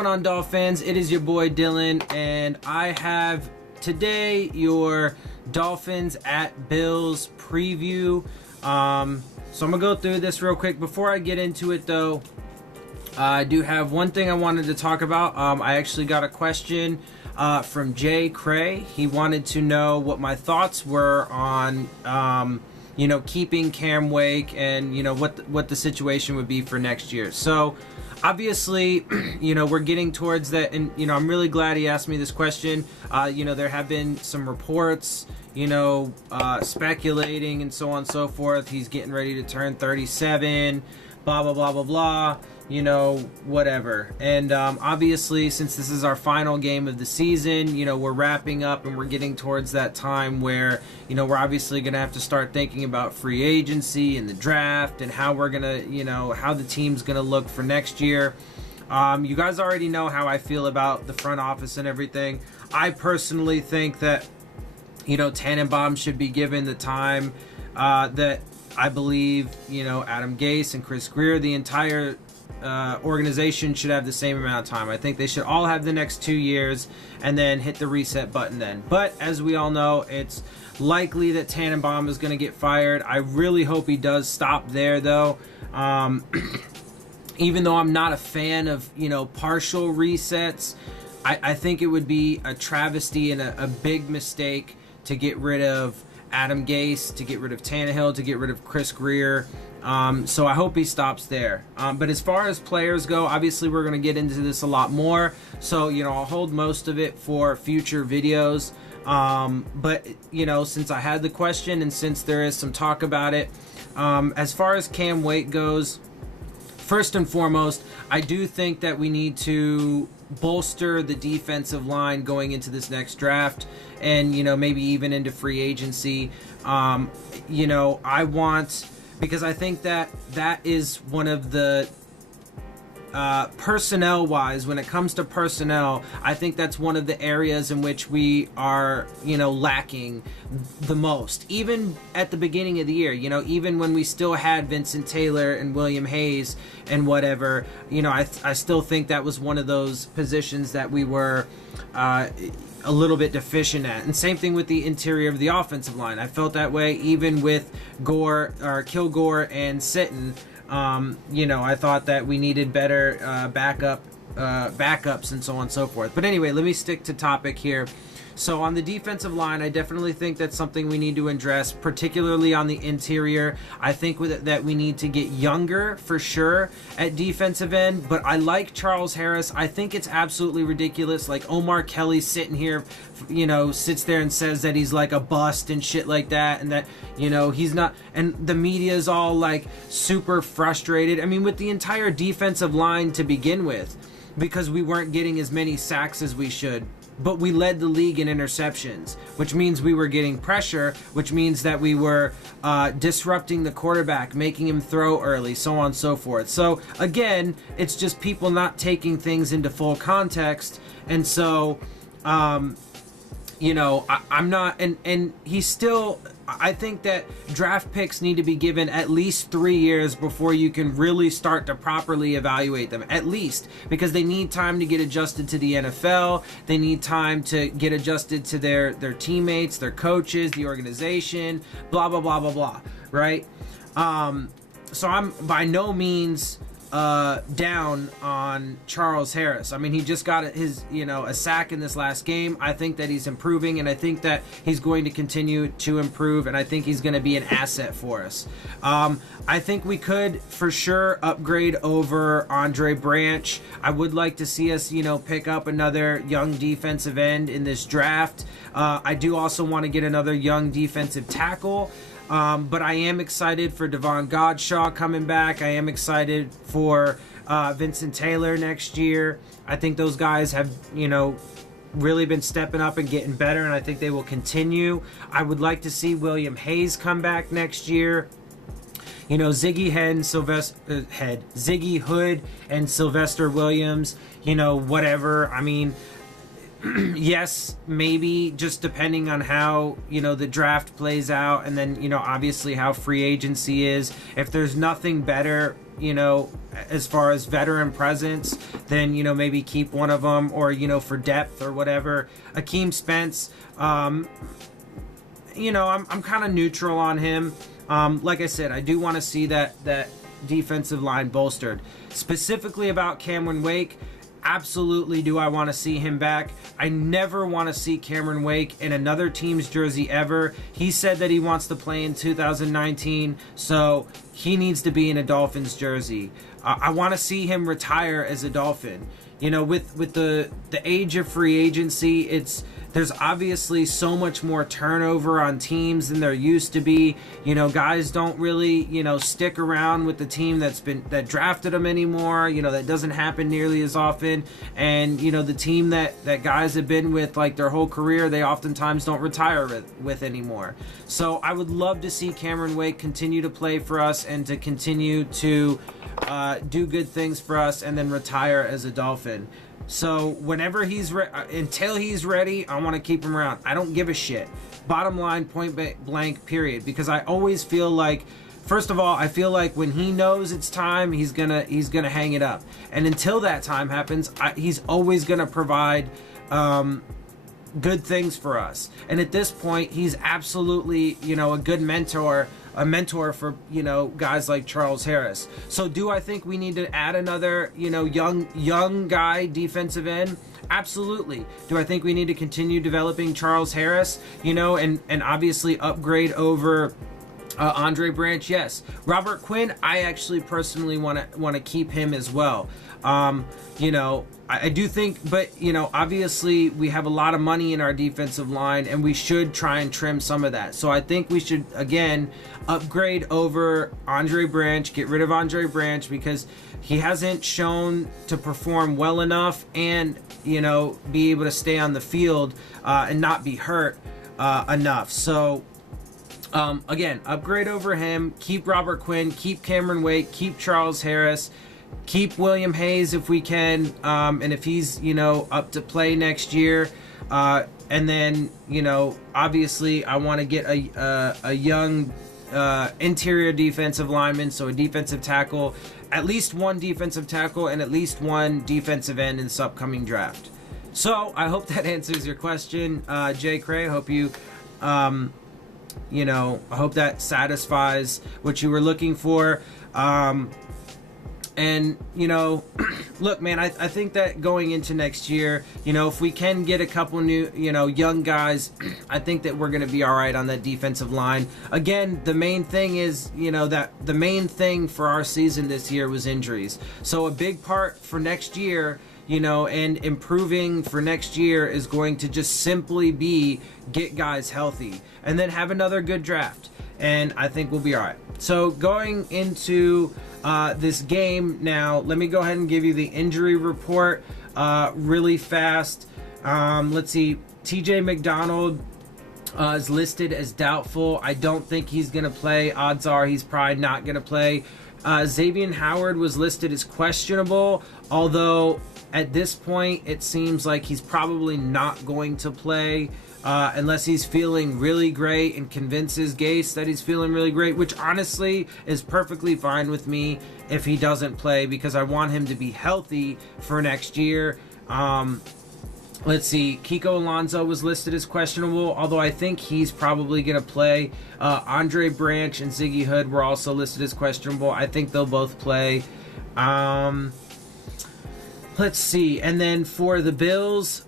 going on, Dolphins? It is your boy Dillon, and I have today your Dolphins at Bills preview. So I'm gonna go through this real quick. Before I get into it, though, I do have one thing I wanted to talk about. I actually got a question from Jay Cray. He wanted to know what my thoughts were on keeping Cam Wake and what the situation would be for next year. So obviously, we're getting towards that, and I'm really glad he asked me this question. There have been some reports, speculating and so on and so forth. He's getting ready to turn 37, blah blah blah blah blah. Whatever. And obviously, since this is our final game of the season, we're wrapping up and we're getting towards that time where, we're obviously going to have to start thinking about free agency and the draft and how we're going to, how the team's going to look for next year. You guys already know how I feel about the front office and everything. I personally think that, Tannenbaum should be given the time that I believe, Adam Gase and Chris Grier, the entire organization should have the same amount of time. I think they should all have the next 2 years and then hit the reset button then. But as we all know, it's likely that Tannenbaum is going to get fired. I really hope he does stop there, though. Even though I'm not a fan of, partial resets, I think it would be a travesty and a big mistake to get rid of Adam Gase, to get rid of Tannehill, to get rid of Chris Grier. So I hope he stops there. But as far as players go, obviously we're going to get into this a lot more. So, I'll hold most of it for future videos. But, since I had the question and since there is some talk about it, as far as Cam Wake goes, first and foremost, I do think that we need to bolster the defensive line going into this next draft and, maybe even into free agency. I want... Because I think that is one of the personnel-wise, when it comes to personnel, I think that's one of the areas in which we are, lacking the most. Even at the beginning of the year, even when we still had Vincent Taylor and William Hayes and whatever, I still think that was one of those positions that we were a little bit deficient at. And same thing with the interior of the offensive line. I felt that way even with Kilgore and Sitton. I thought that we needed better backups and so on and so forth. But anyway, let me stick to topic here. So on the defensive line, I definitely think that's something we need to address, particularly on the interior. I think that we need to get younger for sure at defensive end, but I like Charles Harris. I think it's absolutely ridiculous. Like Omar Kelly sitting here, sits there and says that he's like a bust and shit like that, and that, he's not, and the media is all like super frustrated. I mean, with the entire defensive line to begin with, because we weren't getting as many sacks as we should. But we led the league in interceptions, which means we were getting pressure, which means that we were disrupting the quarterback, making him throw early, so on and so forth. So, again, it's just people not taking things into full context. And so, I'm not... And he's still... I think that draft picks need to be given at least 3 years before you can really start to properly evaluate them. At least. Because they need time to get adjusted to the NFL. They need time to get adjusted to their teammates, their coaches, the organization, blah, blah, blah, blah, blah. Right? So I'm by no means down on Charles Harris. I mean, he just got his, a sack in this last game. I think that he's improving, and I think that he's going to continue to improve, and I think he's going to be an asset for us. I think we could for sure upgrade over Andre Branch. I would like to see us, pick up another young defensive end in this draft. I do also want to get another young defensive tackle. But I am excited for Devon Godshaw coming back. I am excited for Vincent Taylor next year. I think those guys have, really been stepping up and getting better, and I think they will continue. I would like to see William Hayes come back next year. Ziggy Hood and Sylvester Williams, whatever. I mean... yes, maybe just depending on how, the draft plays out, and then, obviously how free agency is. If there's nothing better as far as veteran presence, then, maybe keep one of them, or, for depth or whatever. Akeem Spence, I'm kind of neutral on him. Like I said, I do want to see that defensive line bolstered. Specifically about Cameron Wake, absolutely do I want to see him back. I never want to see Cameron Wake in another team's jersey ever. He said that he wants to play in 2019, so he needs to be in a Dolphins jersey. I want to see him retire as a Dolphin. With the age of free agency, there's obviously so much more turnover on teams than there used to be. Guys don't really, stick around with the team that drafted them anymore. That doesn't happen nearly as often. And, the team that guys have been with like their whole career, they oftentimes don't retire with anymore. So I would love to see Cameron Wake continue to play for us and to continue to do good things for us and then retire as a Dolphin. So whenever until he's ready, I want to keep him around. I don't give a shit. Bottom line, point blank, period. Because I always feel like, first of all, I feel like when he knows it's time, he's gonna hang it up. And until that time happens, he's always gonna provide good things for us. And at this point, he's absolutely, a good mentor. A mentor for, guys like Charles Harris. So do I think we need to add another, young guy defensive end? Absolutely. Do I think we need to continue developing Charles Harris, and obviously upgrade over Andre Branch? Yes. Robert Quinn, I actually personally want to keep him as well. I do think, but, obviously we have a lot of money in our defensive line and we should try and trim some of that. So I think we should, again, upgrade over Andre Branch, get rid of Andre Branch because he hasn't shown to perform well enough and, be able to stay on the field and not be hurt enough. So, again, upgrade over him, keep Robert Quinn, keep Cameron Wake, keep Charles Harris, keep William Hayes if we can, and if he's, up to play next year. And then, obviously I want to get a young interior defensive lineman, so a defensive tackle, at least one defensive tackle, and at least one defensive end in this upcoming draft. So I hope that answers your question, Jay Cray. I hope you, I hope that satisfies what you were looking for. And, look, man, I think that going into next year, if we can get a couple new, young guys, I think that we're going to be all right on that defensive line. Again, the main thing is, that the main thing for our season this year was injuries. So a big part for next year, and improving for next year is going to just simply be get guys healthy and then have another good draft. And I think we'll be all right. So going into this game now, let me go ahead and give you the injury report really fast. Let's see. TJ McDonald is listed as doubtful. I don't think he's going to play. Odds are he's probably not going to play. Xavier Howard was listed as questionable, although at this point it seems like he's probably not going to play. Unless he's feeling really great and convinces Gase that he's feeling really great, which honestly is perfectly fine with me if he doesn't play because I want him to be healthy for next year. Let's see. Kiko Alonso was listed as questionable, although I think he's probably going to play. Andre Branch and Ziggy Hood were also listed as questionable. I think they'll both play. Let's see. And then for the Bills,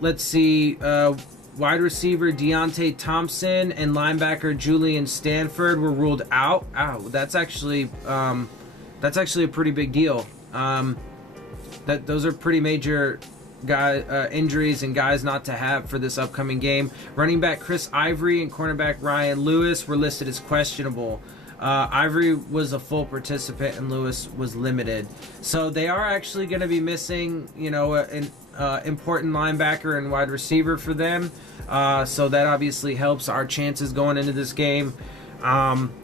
let's see, wide receiver Deontay Thompson and linebacker Julian Stanford were ruled out. That's actually a pretty big deal. Those are pretty major injuries and guys not to have for this upcoming game. Running back Chris Ivory and cornerback Ryan Lewis were listed as questionable. Ivory was a full participant and Lewis was limited. So they are actually going to be missing, an important linebacker and wide receiver for them. So that obviously helps our chances going into this game.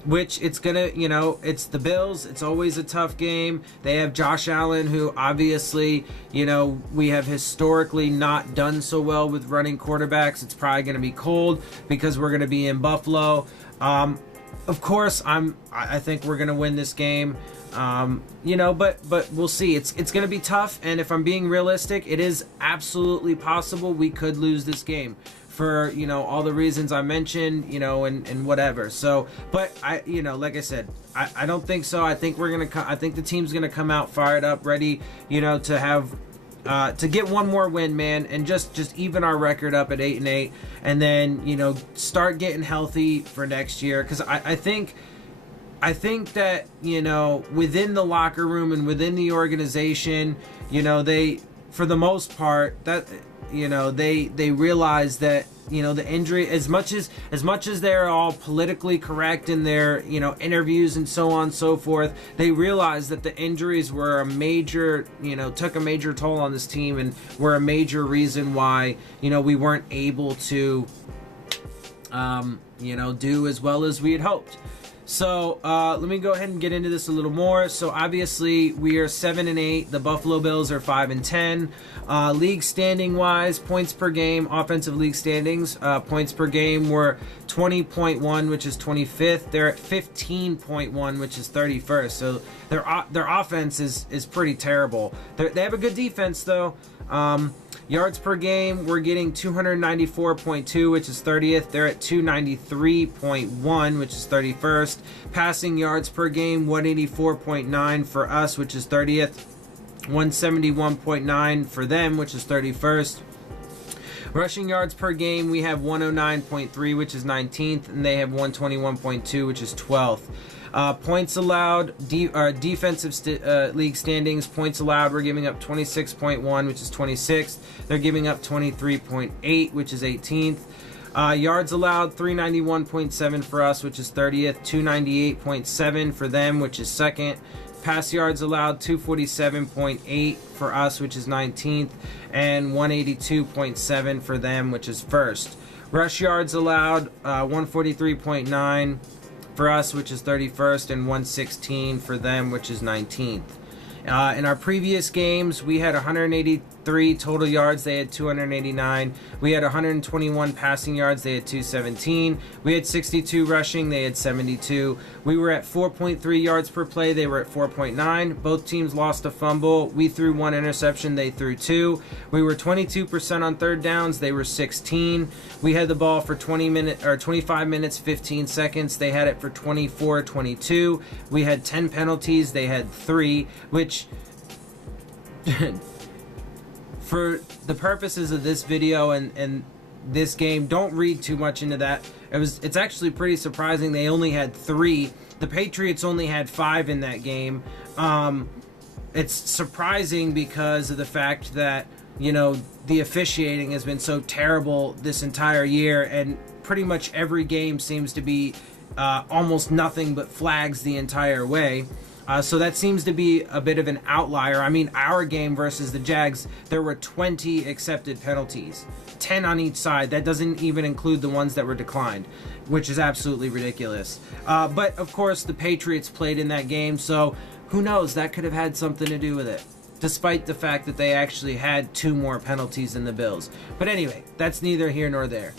Which it's gonna, it's the Bills. It's always a tough game. They have Josh Allen, who obviously, we have historically not done so well with running quarterbacks. It's probably going to be cold because we're going to be in Buffalo. of course, I think we're gonna win this game. You know, but we'll see. It's gonna be tough, and if I'm being realistic, it is absolutely possible we could lose this game for, you know, all the reasons I mentioned, you know, and whatever. So, but you know, like I said, I don't think so. I think I think the team's gonna come out fired up, ready, you know, to have. To get one more win, man, and just even our record up at 8-8, and then, you know, start getting healthy for next year. Because I think that, you know, within the locker room and within the organization, you know, they, for the most part, that, you know, they realize that, you know, the injury, as much as they're all politically correct in their, you know, interviews and so on and so forth, they realize that the injuries were a major, you know, took a major toll on this team and were a major reason why, you know, we weren't able to, you know, do as well as we had hoped. So let me go ahead and get into this a little more. So obviously we are 7-8. The Buffalo Bills are 5-10. League standing wise, points per game, offensive league standings, points per game were 20.1, which is 25th. They're at 15.1, which is 31st. So their offense is pretty terrible. They have a good defense though. Yards per game, we're getting 294.2, which is 30th. They're at 293.1, which is 31st. Passing yards per game, 184.9 for us, which is 30th. 171.9 for them, which is 31st. Rushing yards per game, we have 109.3, which is 19th, and they have 121.2, which is 12th. Points allowed, defensive league standings, points allowed, we're giving up 26.1, which is 26th. They're giving up 23.8, which is 18th. Yards allowed, 391.7 for us, which is 30th. 298.7 for them, which is 2nd. Pass yards allowed, 247.8 for us, which is 19th. And 182.7 for them, which is 1st. Rush yards allowed, 143.9 for us, which is 31st, and 116 for them, which is 19th. In our previous games, we had 183 total yards. They had 289. We had 121 passing yards. They had 217. We had 62 rushing. They had 72. We were at 4.3 yards per play. They were at 4.9. Both teams lost a fumble. We threw 1 interception. They threw 2. We were 22% on third downs. They were 16. We had the ball for 25 minutes, 15 seconds. They had it for 24, 22. We had 10 penalties. They had 3, which for the purposes of this video and this game, don't read too much into that. It's actually pretty surprising they only had 3. The Patriots only had 5 in that game. It's surprising because of the fact that, you know, the officiating has been so terrible this entire year, and pretty much every game seems to be almost nothing but flags the entire way. So that seems to be a bit of an outlier. I mean, our game versus the Jags, there were 20 accepted penalties, 10 on each side. That doesn't even include the ones that were declined, which is absolutely ridiculous. But of course, the Patriots played in that game, so who knows? That could have had something to do with it, despite the fact that they actually had 2 more penalties than the Bills. But anyway, that's neither here nor there.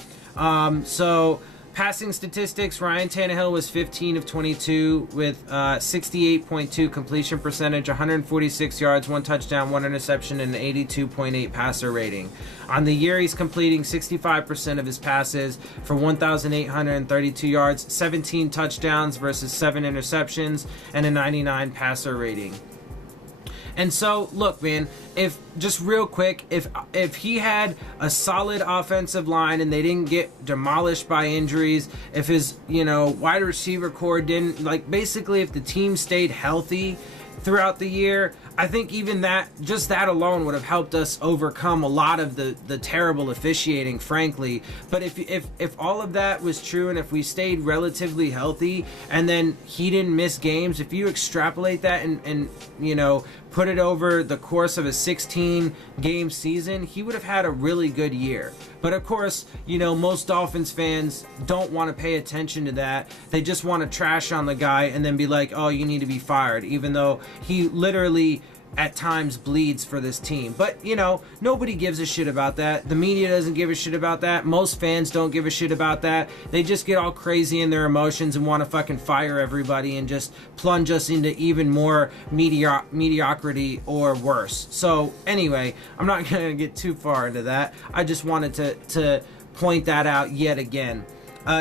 So passing statistics, Ryan Tannehill was 15 of 22 with 68.2 completion percentage, 146 yards, 1 touchdown, 1 interception, and an 82.8 passer rating. On the year, he's completing 65% of his passes for 1,832 yards, 17 touchdowns versus 7 interceptions, and a 99 passer rating. And so, look, man, if just real quick, if he had a solid offensive line and they didn't get demolished by injuries, if his, you know, wide receiver core didn't, like, basically if the team stayed healthy throughout the year, I think even that, just that alone would have helped us overcome a lot of the terrible officiating, frankly. But if all of that was true, and if we stayed relatively healthy, and then he didn't miss games, if you extrapolate that and you know, put it over the course of a 16-game season, he would have had a really good year. But of course, you know, most Dolphins fans don't want to pay attention to that. They just want to trash on the guy and then be like, oh, you need to be fired, even though he literally at times bleeds for this team. But, you know, nobody gives a shit about that. The media doesn't give a shit about that. Most fans don't give a shit about that. They just get all crazy in their emotions and want to fucking fire everybody and just plunge us into even more mediocrity or worse. So, anyway, I'm not going to get too far into that. I just wanted to point that out yet again.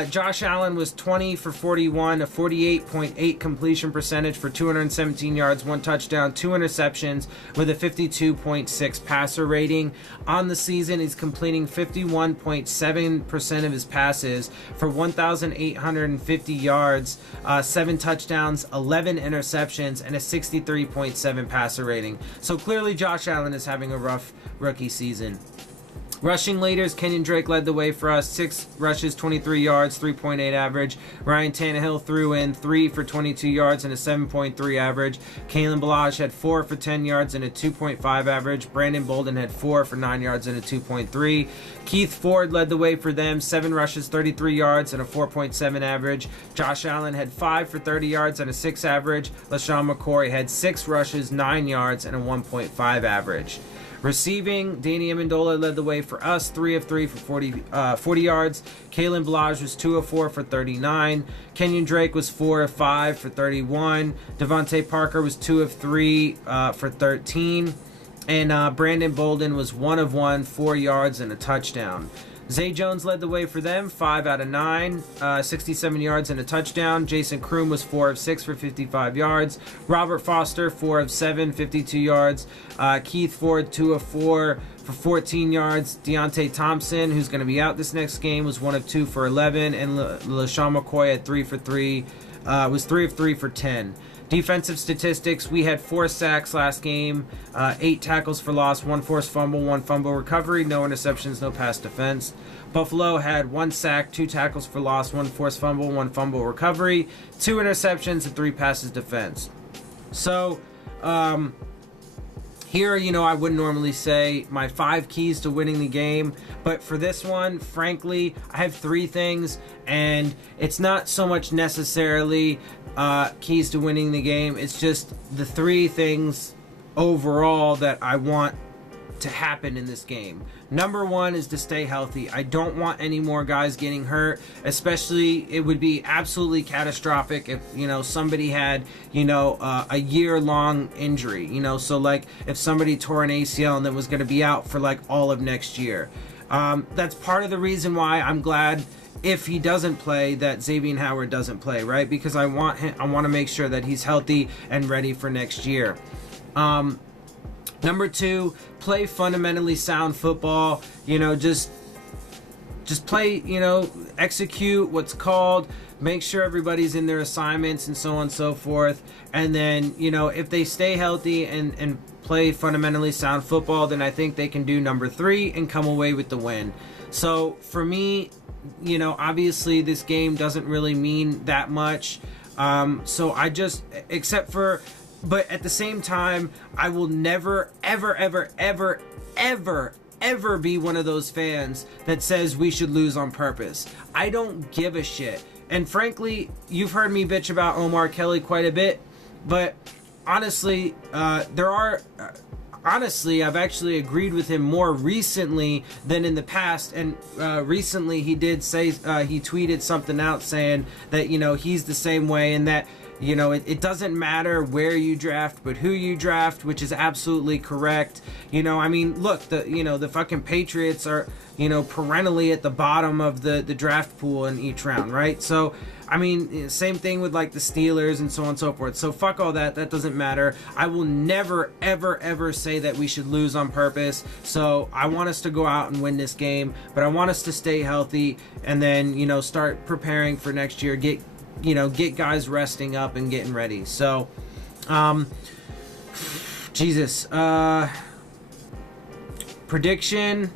Josh Allen was 20 for 41, a 48.8 completion percentage for 217 yards, 1 touchdown, 2 interceptions with a 52.6 passer rating. On the season, he's completing 51.7% of his passes for 1,850 yards, 7 touchdowns, 11 interceptions, and a 63.7 passer rating. So clearly Josh Allen is having a rough rookie season. Rushing leaders, Kenyon Drake led the way for us. 6 rushes, 23 yards, 3.8 average. Ryan Tannehill threw in 3 for 22 yards and a 7.3 average. Kalen Ballage had 4 for 10 yards and a 2.5 average. Brandon Bolden had 4 for 9 yards and a 2.3. Keith Ford led the way for them. 7 rushes, 33 yards and a 4.7 average. Josh Allen had 5 for 30 yards and a 6 average. LaShawn McCoy had 6 rushes, 9 yards and a 1.5 average. Receiving, Danny Amendola led the way for us, 3 of 3 for 40 yards. Kalen Ballage was 2 of 4 for 39. Kenyon Drake was 4 of 5 for 31. Devontae Parker was 2 of 3 for 13. And Brandon Bolden was 1 of 1, 4 yards and a touchdown. Zay Jones led the way for them, 5 out of 9, 67 yards and a touchdown. Jason Kroom was 4 of 6 for 55 yards. Robert Foster, 4 of 7, 52 yards. Keith Ford, 2 of 4 for 14 yards. Deontay Thompson, who's going to be out this next game, was 1 of 2 for 11. And LaShawn McCoy had 3 for 3, was 3 of 3 for 10. Defensive statistics, we had 4 sacks last game, 8 tackles for loss, 1 forced fumble, 1 fumble recovery, no interceptions, no pass defense. Buffalo had 1 sack, 2 tackles for loss, 1 forced fumble, 1 fumble recovery, 2 interceptions, and 3 passes defense. So, here, you know, I wouldn't normally say my 5 keys to winning the game, but for this one, frankly, I have 3 things, and it's not so much necessarily keys to winning the game. It's just the 3 things overall that I want to happen in this game. Number 1 is to stay healthy. I don't want any more guys getting hurt, especially it would be absolutely catastrophic if, you know, somebody had, you know, a year-long injury, you know, so like if somebody tore an ACL and then was going to be out for like all of next year. That's part of the reason why I'm glad if he doesn't play that Xavier Howard doesn't play, right? Because I want to make sure that he's healthy and ready for next year. Number 2, play fundamentally sound football. You know, just play, you know, execute what's called, make sure everybody's in their assignments and so on and so forth. And then, you know, if they stay healthy and play fundamentally sound football, then I think they can do number 3 and come away with the win. So for me, you know, obviously this game doesn't really mean that much. So I just, except for, but at the same time, I will never, ever, ever, ever, ever, ever be one of those fans that says we should lose on purpose. I don't give a shit. And frankly, you've heard me bitch about Omar Kelly quite a bit, but honestly, honestly, I've actually agreed with him more recently than in the past. And recently he did say, he tweeted something out saying that, you know, he's the same way and that, you know, it doesn't matter where you draft, but who you draft, which is absolutely correct. You know, I mean, look, the fucking Patriots are, you know, perennially at the bottom of the draft pool in each round, right? So, I mean, same thing with like the Steelers and so on and so forth. So fuck all that. That doesn't matter. I will never, ever, ever say that we should lose on purpose. So I want us to go out and win this game, but I want us to stay healthy and then, you know, start preparing for next year. Get guys resting up and getting ready. So, Jesus. Prediction.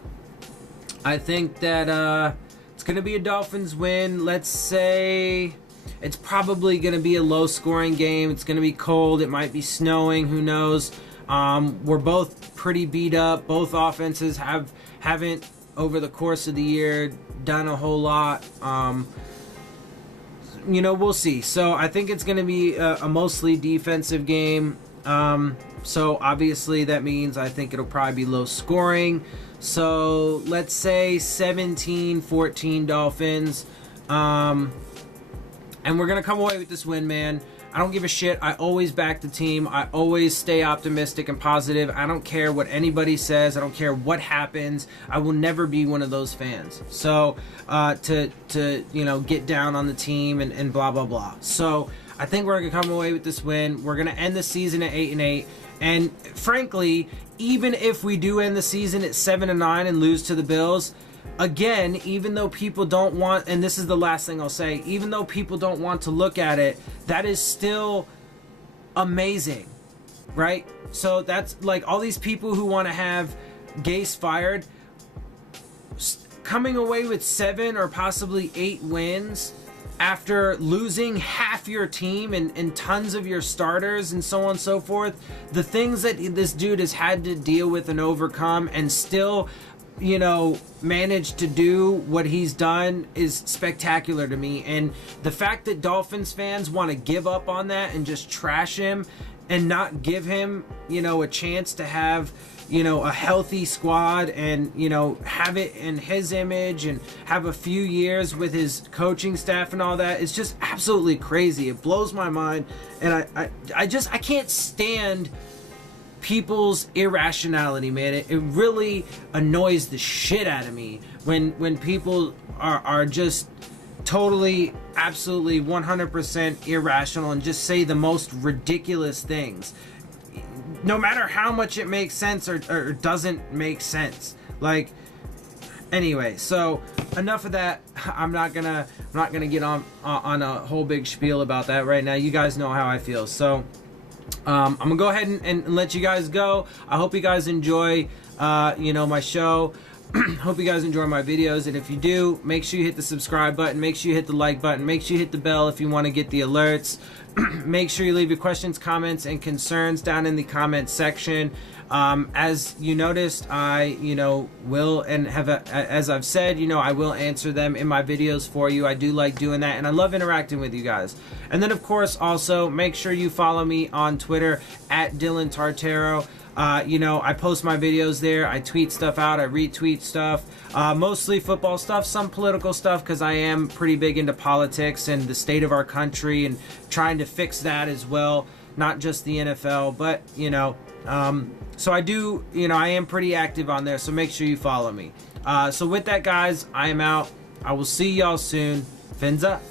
I think that it's going to be a Dolphins win. Let's say it's probably going to be a low-scoring game. It's going to be cold. It might be snowing. Who knows? We're both pretty beat up. Both offenses haven't over the course of the year done a whole lot. You know, we'll see. So I think it's going to be a mostly defensive game. So obviously that means I think it'll probably be low scoring. So let's say 17-14 Dolphins. And we're going to come away with this win, man. I don't give a shit. I always back the team. I always stay optimistic and positive. I don't care what anybody says. I don't care what happens. I will never be one of those fans. So to you know, get down on the team and blah blah blah. So I think we're gonna come away with this win. We're gonna end the season at 8-8. And frankly, even if we do end the season at 7-9 and lose to the Bills, again, even though people don't want, and this is the last thing I'll say, even though people don't want to look at it, that is still amazing, right? So that's like all these people who want to have Gase fired, coming away with 7 or possibly 8 wins after losing half your team and tons of your starters and so on and so forth. The things that this dude has had to deal with and overcome and still, you know, managed to do what he's done is spectacular to me. And the fact that Dolphins fans want to give up on that and just trash him and not give him, you know, a chance to have, you know, a healthy squad and, you know, have it in his image and have a few years with his coaching staff and all that, it's just absolutely crazy. It blows my mind. And I can't stand people's irrationality, man. It really annoys the shit out of me when people are just totally, absolutely 100% irrational and just say the most ridiculous things, no matter how much it makes sense or doesn't make sense. Like, anyway, so enough of that. I'm not gonna get on a whole big spiel about that right now. You guys know how I feel. So I'm gonna go ahead and let you guys go. I hope you guys enjoy you know, my show. Hope you guys enjoy my videos, and if you do, make sure you hit the subscribe button, make sure you hit the like button, make sure you hit the bell if you want to get the alerts. Make sure you leave your questions, comments, and concerns down in the comment section. As you noticed, I, you know, will and have, as I've said, you know, I will answer them in my videos for you. I do like doing that, and I love interacting with you guys. And then, of course, also make sure you follow me on Twitter at Dillon Tartaro. You know, I post my videos there. I tweet stuff out. I retweet stuff. Mostly football stuff, some political stuff, because I am pretty big into politics and the state of our country and trying to fix that as well. Not just the NFL, but, you know, so I do, you know, I am pretty active on there, so make sure you follow me. So with that, guys, I am out. I will see y'all soon. Fins up.